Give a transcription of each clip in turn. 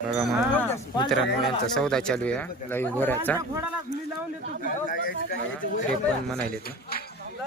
बघा मग मित्रांनो यांचा सौदा चालू आहे लाईव्ह गोऱ्याचा हे पण म्हणाले ते.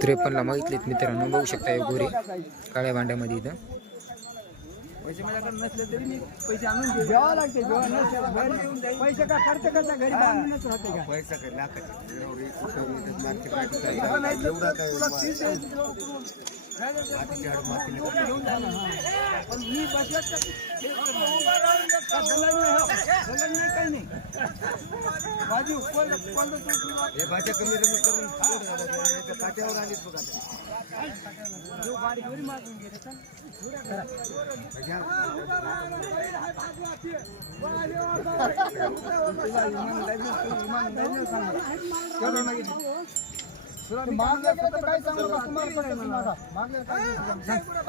त्रेपन्नला मागितलेत मित्रांनो बघू शकता गोरे काळ्या भांड्यामध्ये इथं. पैसे माझ्याकडे नसले तरी मी पैसे आणून. द्यावं लागते पैसे का खर्च घरी बांधूनच राहते का? पैसा पण मी काही नाही भाजी कोण- कोणतं तू- तुला- हे भाज्या कमी कमी करून काट्यावर आलीच बघा?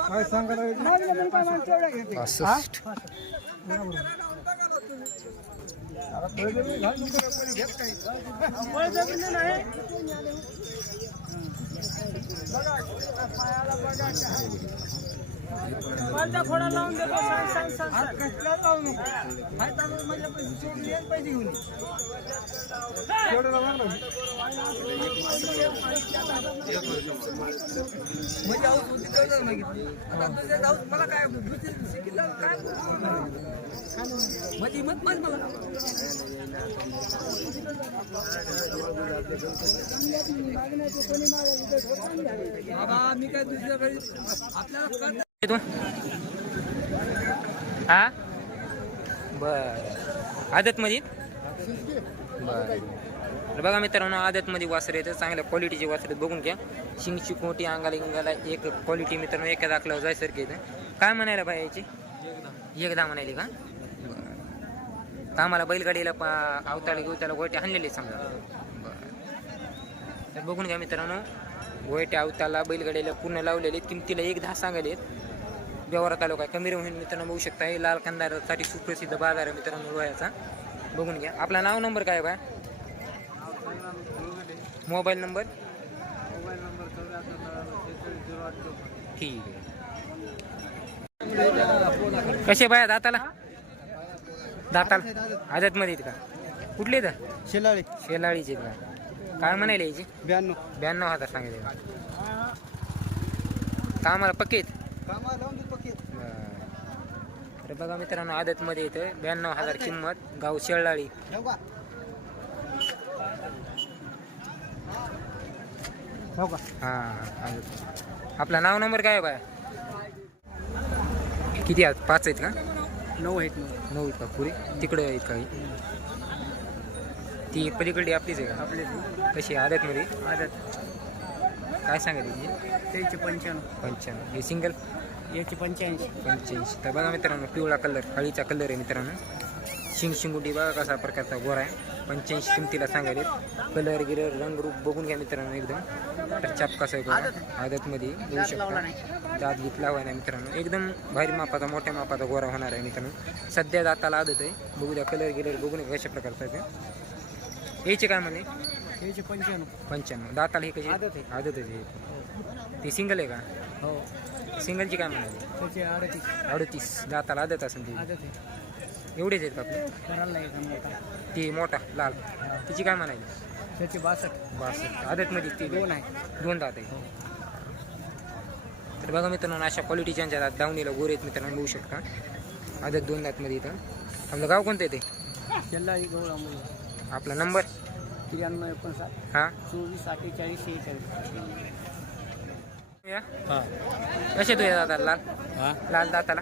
काय सांगायला मागल्या खोडा लावून देतो सांग सांग सांग सांग. कसला लावू नको. हाय माझ्या पैसे सोडून घेऊन म्हणजे आऊस होती मागितली. आता आऊस मला काय दुसरी काय म्हणजे मत मार मला. बाबा मी काय दुसऱ्या घरी आपल्याला हा? बर. आदत मध्ये बर. बघा मित्रांनो आदत मध्ये वासर येतं. चांगल्या क्वालिटीचे वासर बघून घ्या. शिंगची कोटी अंगाला इंगाला एक क्वालिटी मित्रांनो एका दाखल्यावर जायसारखी येतं. काय म्हणायला पाहिजे याची? एकदा म्हणाली का? बरं. तर आम्हाला बैलगाडीला पा अवताळे घेऊ गोटे आणलेले समजा. बरं. तर बघून घ्या मित्रांनो गोयटे अवताला बैलगाडीला पूर्ण लावलेले आहेत. किमतीला एक दहा सांगायले आहेत व्यवहारात आलो कमी होईल मित्रांनो बघू शकता हे लाल कंदारासाठी सुप्रसिद्ध बाजार आहे मित्रांनो रोयाचा बघून घ्या. आपला नाव नंबर काय बा? Mobile number mobile number? ठीक आहे. कसे बाया दाताला? दाताला. आदतमध्ये आहेत का? कुठले तर शेलाळी. शेलाळीचे का? काय म्हणायला याची ब्याण्णव. ब्याण्णव हजार सांगितले. कामाला बरं. तर बघा मित्रांनो आदतमध्ये येतं ब्याण्णव हजार किंमत गाव शेळाळी हां आपला नाव नंबर काय आहे बाय? किती आहेत? पाच आहेत का? नऊ आहेत नऊ. नऊ आहेत का? पुरे? तिकडे आहेत काही ती पलीकडे आपलीच आहे का? आपले कशी आदतमध्ये? आदत. काय सांगायची त्याचे पंच्याण्णव. पंच्याण्णव. हे सिंगल याचे पंच्याऐंशी. पंच्याऐंशी. तर बघा मित्रांनो पिवळा कलर हळीचा कलर आहे मित्रांनो. शिंग शिंगुटी बघा कसा प्रकारचा गोरा आहे. पंच्याऐंशी किमतीला सांगायले कलर गिलर रंग रूप बघून घ्या मित्रांनो एकदम. तर चाप कसा आहे आदतमध्ये येऊ शकता. दात घेतला हवा नाही मित्रांनो? एकदम भारी मापाचा मोठ्या मापाचा गोरा होणार आहे मित्रांनो. सध्या दाताला आदत आहे. बघू द्या कलर गिलर बघून घ्या कशा प्रकारचा आहे ते. याचे काय म्हणे? याचे पंच्याण्णव. पंच्याण्णव. दाताला हे कशी? आदत आहे. आदतच आहे. ते सिंगल आहे का? हो. सिंगलची काय म्हणाली अडतीस. अडतीस. दाताला आदत असेल ती. आदत आहे. एवढेच आहेत का आपले? ती मोठा लाल. तिची काय म्हणाली? त्याचे बासष्ट. बासष्ट. आदतमध्ये ती दोन आहे. दोन दात आहे. तर बघा मित्रांनो अशा क्वालिटीच्या दात दावणीला गोरे आहेत मित्रांनो बघू शकता. आदत दोन दातमध्ये इथं. आपलं गाव कोणतं आहे ते? मुलं आपला नंबर त्र्याण्णव एकोणसाठ. हां. चोवीस अठ्ठेचाळीस शेहेचाळीस. या? कसे तू या दाताला? लाल? हा. लाल दाताला?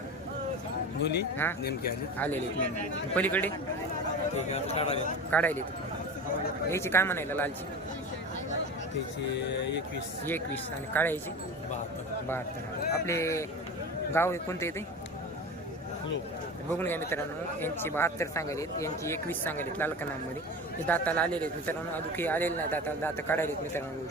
दोन्ही? हां. नेमके आले. आलेले. पलीकडे? ठीक आहे काढावे काढायले याची काय म्हणायला लालची? त्याचे एकवीस. एकवीस आणि काळ्याची? बहात्तर. बहात्तर. आपले गाव कोणते येते बघून घ्या मित्रांनो. यांची बहात्तर सांगायलेत यांची एकवीस सांगायलेत लाल कनामध्ये हे दाताला आलेले आहेत मित्रांनो. अजून काही आलेले नाही दाताला दात काढायलेत मित्रांनो बघू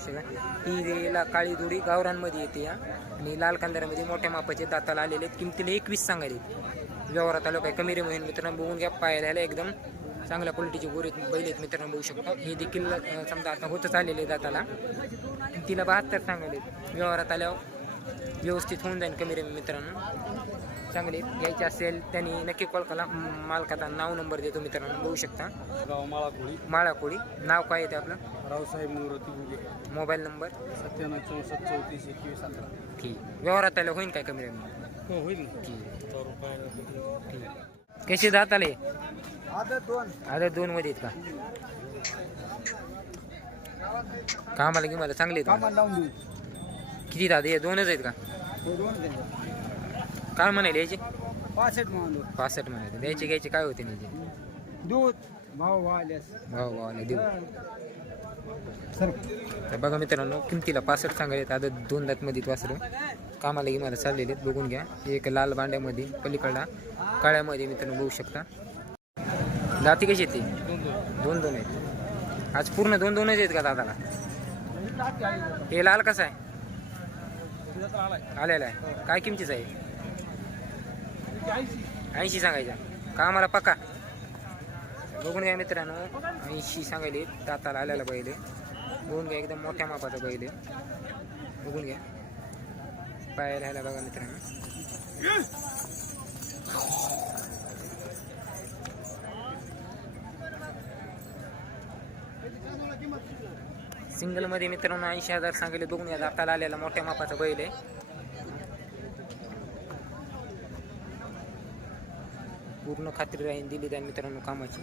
ही ला काळी दोडी गावरांमध्ये येते या आणि लाल कांदारामध्ये मोठ्या मापाचे दाताला आलेले आहेत. किमतीला एकवीस सांगायलेत. व्यवहारात आलो काय कमी रे म्हणून मित्रांनो बघून घ्या. पाहायला एकदम. चांगल्या क्वालिटीचे गोरे बैल आहेत मित्रांनो बघू शकता. हे देखील समजा आता होतच आलेले दाताला. तिला बहात्तर सांगायले व्यवहारात आल्यावर व्यवस्थित होऊन जाईल कमी रे मित्रांनो. चांगले घ्यायचे असेल त्यांनी नक्की कॉल करा मालकाचा नाव नंबर देतो मित्रांनो. बघू शकता. गाव माळाकोळी. माळा कोळी नाव काय येते आपलं? Raosaheb Nivrutti Buge mobile number? सत्त्याण्णव चौसष्ट चौतीस एकवीस अकरा. ठीक. व्यवहारात आलं होईल काय कमी रे हो होईल ठीक. ठीक. कसे जात आले आता दोन. मध्ये का? कामाला की? मला चांगले किती दादा हे दोनच आहेत का? काय म्हणाले याचे? पासष्ट म्हणाले. द्यायचे घ्यायचे काय होते नाही दूध. वाल्यास भाऊ भावाला देऊ. तर बघा मित्रांनो किमतीला पासष्ट सांगायला आता दोन दातमध्ये वासरं. कामाला इमारत चाललेले आहेत बघून घ्या. एक लाल बांड्यामध्ये पलीकडला काळ्यामध्ये मित्रांनो बघू शकता. दाती कशी आहेत दोन दोन आहेत. आज पूर्ण दोन दोनच आहेत का दादाला हे लाल कसा आहे? आलेला आहे. काय किमतीचा आहे? ऐंशी सांगायचा. कामाला पक्का? बघून घ्या मित्रांनो ऐंशी सांगायले दाताला आलेला बैल आहे. बघून घ्या एकदम मोठ्या मापाचा बैल आहे. बघून घ्या पायाला ह्याला बघा मित्रांनो सिंगलमध्ये मित्रांनो ऐंशी हजार सांगितले बघून घ्या दाताला आलेला मोठ्या मापाचा बैल आहे पूर्ण खात्री राहील दिली त्या मित्रांनो कामाची.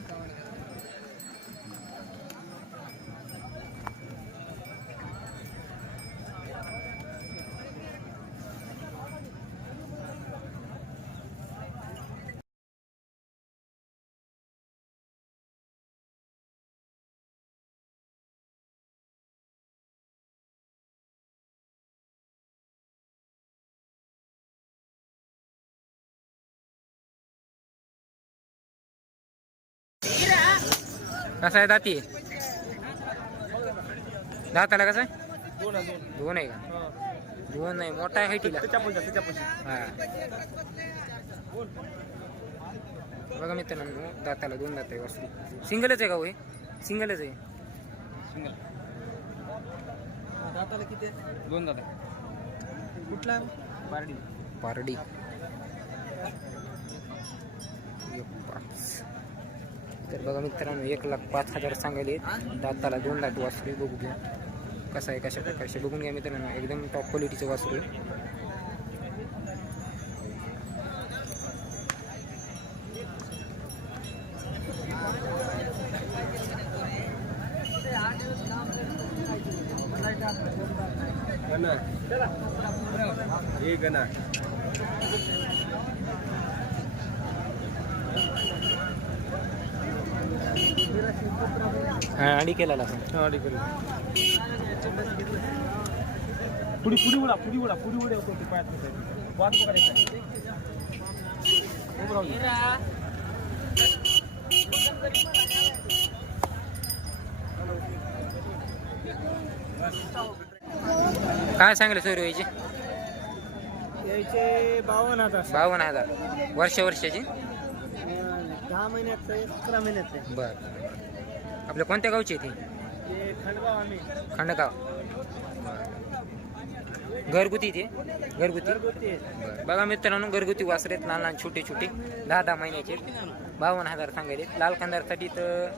कसा आहे दाती? दाताला कसा आहे? दोन आहे. का? दोन नाही मोठा आहे तिला हा. बघा मित्रांनो दाताला दोन दात आहे वासरू सिंगलच आहे का हो हे? सिंगलच आहे. सिंगल. दाताला किती दोन दाता कुठला? पारडी. पारडी. तर बघा मित्रांनो एक लाख पाच हजार सांगायले. दाताला दोन लाख वासरू बघू घ्या. कसं आहे कशा प्रकारचे बघून घ्या मित्रांनो. एकदम टॉप क्वालिटीचं वासरू ना गणा. हे गणा. आणि केलेला पुढी उड्या होतो ते पायात वाद करायचं उभं राहून दे. काय सांगलं सोयरी याची यायचे बावन्न हजार. बावन्न हजार. वर्ष वर्षाची? दहा महिन्याचं अकरा महिन्याचं बर. आपल्या कोणत्या गावची आहे ती? हे खंडगाव. घरगुती ते? घरगुती. बघा मित्रांनो घरगुती वासरे आहेत लहान लहान छोटे छोटे. दहा दहा महिन्याचे. बावन्न हजार सांगायले. लाल खांदारसाठी तर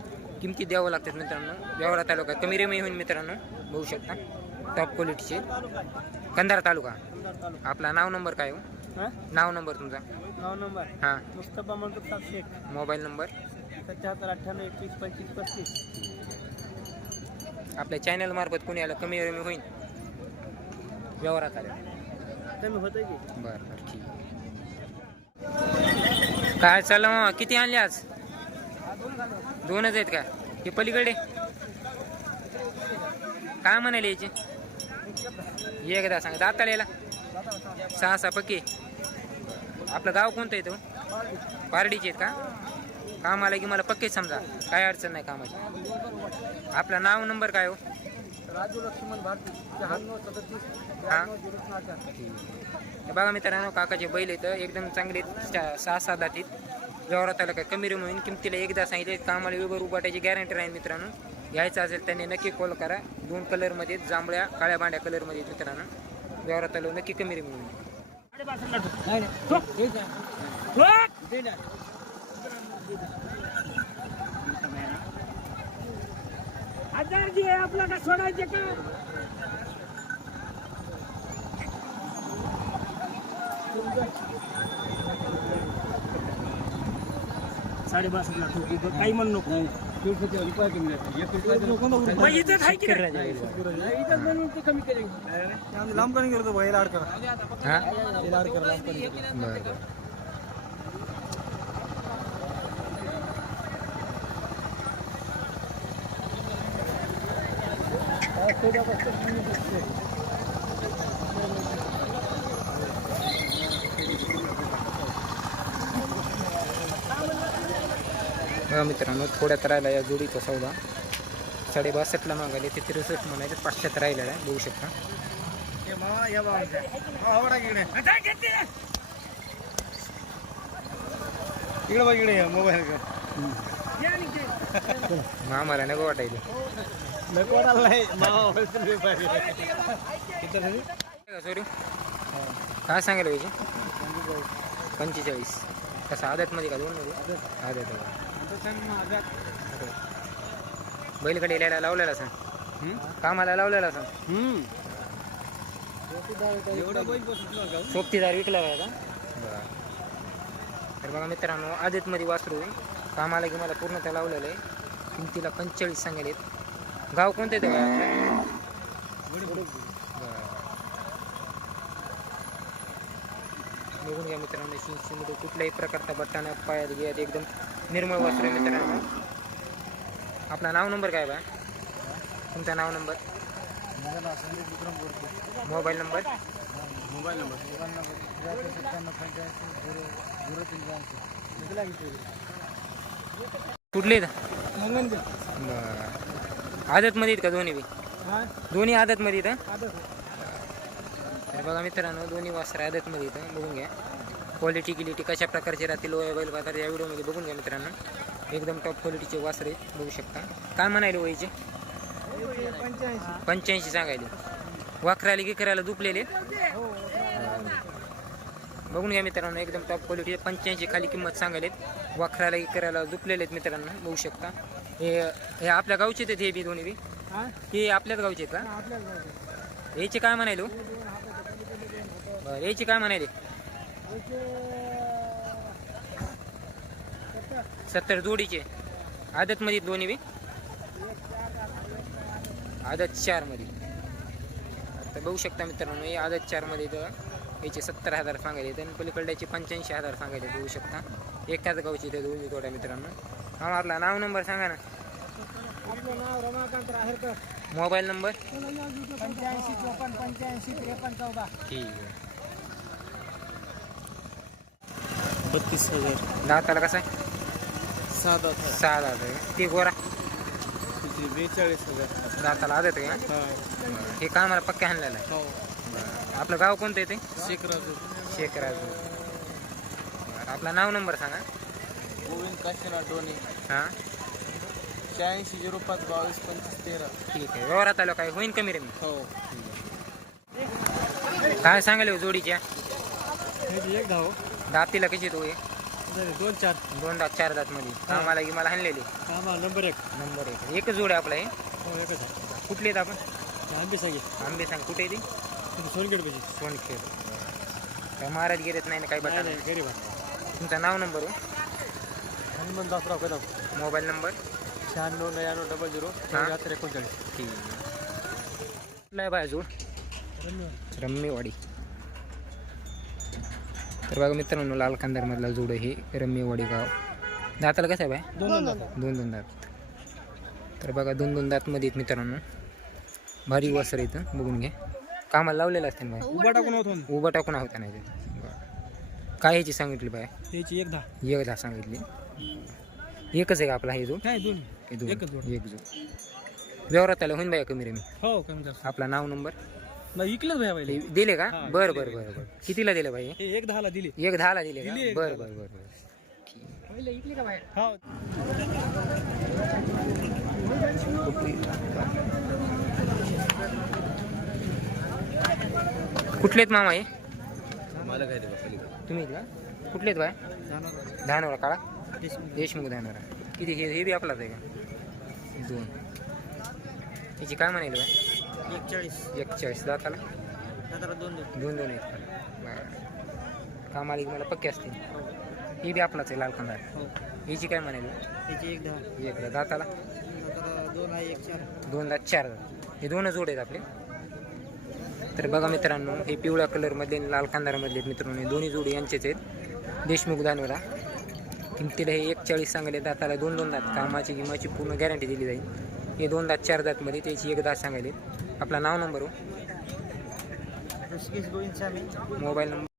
किमती द्यावं लागतात मित्रांनो. व्यवहार तालुका कमी रेमी होईल मित्रांनो बघू शकता. टॉप क्वालिटीचे कंधार तालुका. आपला नाव नंबर काय हो? हा? नाव नंबर तुमचा. नऊ नंबर? हां. Mustafa Shaikh mobile number? सत्याहत्तर अठ्ठ्याण्णव एकवीस पंचवीस पस्तीस. आपल्या चॅनल मार्फत कोणी आलं कमी रेमी होईल व्यवहारात आल्या कमी होतं की. बरं बरं ठीक काय चाललं मग किती आणले आज? दोनच आहेत का? हे पलीकडे. काय म्हणाले याचे? एकदा सांग. दाताला याला. सहा सहा पक्के. आपलं गाव कोणतं आहे तो? पारडीचे आहेत का? काम आलं की मला पक्केच समजा. काय अडचण नाही कामाची. आपलं नाव नंबर काय हो? राजू लक्ष्मण भारती हा? बघा मित्रांनो काकाचे बैल येतं एकदम चांगले सहा सहा दातीत व्यवहारात आलं काय कमी होईल किमतीला एकदा सांगितले कामाला वेबर उभाटायची गॅरंटी राहील मित्रांनो. घ्यायचं असेल त्यांनी नक्की कॉल करा. दोन कलरमध्ये जांभळ्या काळ्या बांड्या कलरमध्ये मित्रांनो. व्यवहारात आलं नक्की कमी मिळून नाही नाही ठीक आहे दे ना. हजार जी आहे आपल्याला सोडायचे का? साडेबासष्ट लाख रुपये काही म्हणू नको. ते इज्जत आहे की नाही? ते लांब करून गेलो बाहेर आड करा. हां करा लांब करून बरं. बघा मित्रांनो थोड्यात राहिला या जोडीचा सौदा. साडे बासष्टला मागायले ते त्रेसष्ट म्हणाले पाचशेत राहिलेला आहे बघू शकता. इकडे बघ इकडे मोबाईल मग आम्हाला नको वाटायचं. का सॉरी। काय सांगायला पाहिजे पंचेचाळीस कसं आदतमध्ये का दोन मध्ये आदत. बैलकडे यायला लावलेला सांग कामाला लावलेला सांग सोबतीदार विकला का तर बघा मित्रांनो आदतमध्ये वासरू. कामाला की मला पूर्णतः लावलेलं आहे. किमतीला पंचेचाळीस सांगेल गाव कोणतं ते बघून घ्या मित्रांनो शिंशीमध्ये कुठल्याही प्रकारचा बट्टा नाही पायात घ्या एकदम निर्मळ वस्त्र आहे मित्रांनो. आपला नाव नंबर काय बा? तुमचा नाव number? Mobile number? Mobile number mobile number कुठले बरं. आदतमध्ये आहेत का दोन्ही बी? हा दोन्ही आदतमध्ये आहेत हं? आदत तर बघा मित्रांनो दोन्ही वासर आदतमध्ये इथं बघून घ्या. क्वालिटी गिलिटी कशा प्रकारचे राहतील बैल बाजार या व्हिडिओमध्ये बघून घ्या मित्रांनो. एकदम टॉप क्वालिटीचे वासर आहेत बघू शकता. काय म्हणाले वयचे पंच्याऐंशी पंच्याऐंशी सांगायले. वाखरायला गिकरायला दुपलेले बघून घ्या मित्रांनो एकदम टॉप क्वालिटी पंच्याऐंशी खाली किंमत सांगायलेत. वाखरायला गिकरायला दुपलेले आहेत मित्रांनो बघू शकता. हे हे आपल्या गावचे आहेत हे बी दोन्ही बी? हा? हे आपल्याच गावचे आहेत का? याचे काय म्हणाले हो? बरं याचे काय म्हणाले? सत्तर. जोडीचे. आदतमध्ये दोन्ही बी? आदत चारमध्ये. आता बघू शकता मित्रांनो हे आदत चारमध्ये तर याचे सत्तर हजार सांगायले आणि पलीकडल्याचे पंच्याऐंशी हजार सांगायले बघू शकता. एकाच गावचे दोन्ही थोड्या मित्रांनो. हा आपला नाव नंबर सांगा ना. आपलं नाव रमाकांत राहेरकर मोबाईल नंबर? पंच्याऐंशी चोपन्न पंच्याऐंशी त्रेपन्न चौदा. ठीक आहे बत्तीस हजार दाताला कसा आहे? सात सहा हजार आहे. ते गोरा? बेचाळीस हजार. दाताला आदत आहे का? हे. कामाला पक्के आणलेलं आहे. हो. आपलं गाव कोणतं आहे ते? शेखराजू. शेखराजू. बरं, आपला नाव नंबर सांगा. गोविंद काशीनाथ डोने हां. शहाऐंशी झिरो पाच बावीस पंचवीस तेरा. ठीक आहे व्यवहारात आलो काय? होईन कमी रे मी हो. काय सांगाले हो जोडीच्या? एक धाव. दातीला कशी तो हे दोन चार. दोन दात चार दात मध्ये. कामाला की मला आणलेली कामा नंबर एक. नंबर एक. एकच जोड आहे आपला हे? हो एकच आहे. कुठले आहेत आपण? आंबे सांगितलं आंबे सांग. कुठे आहे ती? सोनगड पाहिजे सोनखेड. काय महाराज गिरत नाही ना काही बटा नाही गरीब आहे. तुमचं नाव नंबर हो? हनुमान दासराव कदम. Mobile number? शहाण्णव नव्याण्णव डबल झिरो एकोणचाळीस. ठीक कुठला आहे बाय रम्यवाडी. तर बघा मित्रांनो लाल कांदारमधला जोड हे रम्यवाडी गाव. दाताला कसं आहे बाय? दोन दोन दोन दोन दात. तर बघा दोन दोन दातमध्ये आहेत मित्रांनो. भारी वासर इथं बघून घ्या. कामाला लावलेलं असते ना बाय? उभा टाकून होतो उभं टाकून होता नाही ते. काय ह्याची सांगितली बाय? त्याची एक दहा. एक दहा सांगितली. एकच आहे का आपला हे जो काय दोन्ही हे दोन एकच जोड. एक जो व्यवहारात त्याला होईन बाया कमी रे मी. हो कमी जास्त. आपला नाव नंबर? नाही इकलंच भाई पहिले हे दिले का? हा, बरं. बरं बरं बरं. कितीला दिले भाई? हे एक दहाला दिली. एक दहाला दिले का? दिली एक बरं दहाला. बरं बरं बरं. हो. कुठले आहेत मामा हे? तुम्ही आहेत का? कुठले आहेत बाय? धानवरा काळा? देशमुख. धानवरा किती हे हे बी आपलाच आहे का? हे दोन. याची काय म्हणाल बाय एकचाळीस. एकचाळीस. दाताला? दोन दोन. दोन दोन आहेत का? बरं. कामाला मला पक्के असतील. हे. बी आपलाच आहे लाल कांदा हो. याची काय म्हणाल त्याची एक दहा. एक दाताला? दोन आहे एक चार. दोन दात चार दात. हे दोनच जोड आहेत आपले. तर बघा मित्रांनो हे पिवळ्या कलरमधले आणि लाल कांदारामधले आहेत मित्रांनो. हे दोन्ही जोडी यांचेच आहेत. देशमुख दानवरा किमतीला हे एक चाळीस सांगले दाताला दोन दोन दात. कामाची किंमाची पूर्ण गॅरंटी दिली जाईल. हे दोन दात चार दातमध्ये त्याची एक दात सांगायले आपला नाव नंबर हो. Mobile number.